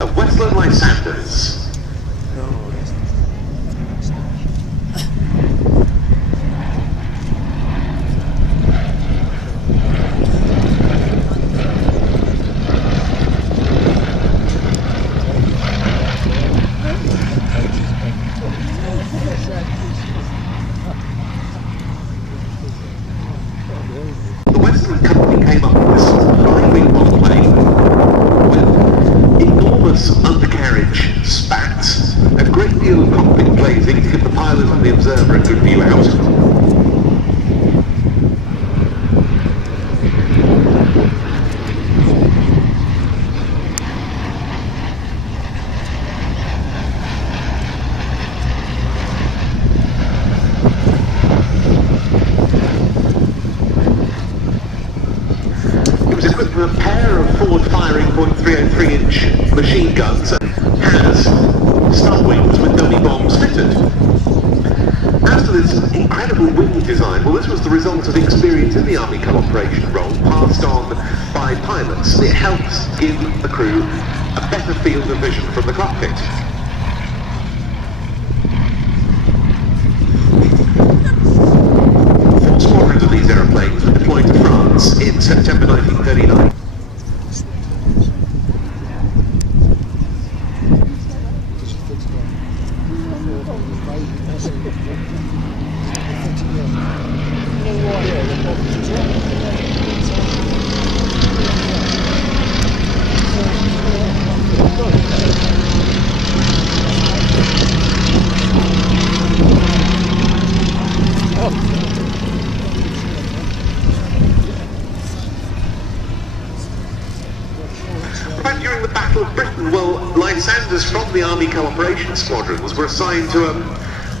Westland Lysanders. The Westland company came up with this high-wing monoplane with enormous undercarriage spats, a great deal of cockpit glazing to give the pilot and the observer a good view out. It was equipped with a pair of forward-firing .303-inch machine guns and has star wings with dummy bombs fitted. As to this incredible wing design, well, this was the result of experience in the Army co-operation role passed on by pilots. It helps give the crew a better field of vision from the cockpit. Four squadrons of these aeroplanes were deployed to France in September 1939. During the Battle of Britain, well, Lysanders from the Army Co-operation Squadrons were assigned to a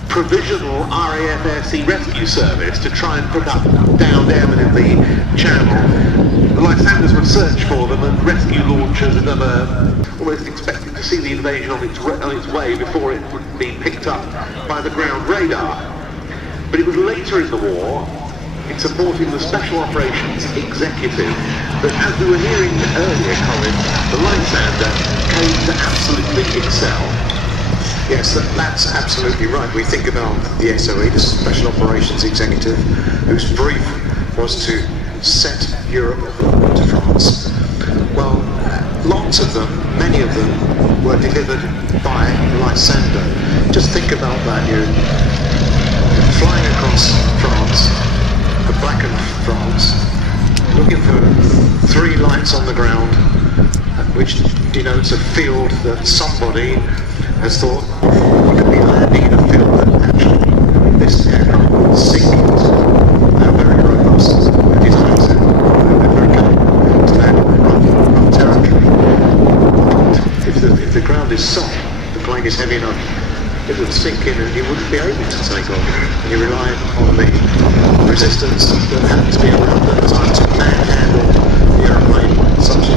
provisional RAF Air Sea Rescue Service to try and pick up downed airmen in the Channel. The Lysanders would search for them, and rescue launchers and almost expected to see the invasion on its way before it would be picked up by the ground radar. But it was later in the war, in supporting the Special Operations Executive, that as we were hearing earlier, Colin, the Lysander came to absolutely excel. Yes, that's absolutely right. We think about the SOE, the Special Operations Executive, whose brief was to set Europe to France. Well, lots of them, many of them, were delivered by Lysander. Just think about that. You're flying across France, the blackened France, looking for three lights on the ground, which denotes a field that somebody has thought we could be landing in a field that actually this aircraft would sink into. They're very robust. They're designed to, they're very capable to land on rough territory. But if the ground is soft, the plane is heavy enough, it would sink in and you wouldn't be able to take off. And you rely on the resistance that had to be around at the time to manhandle the airplane such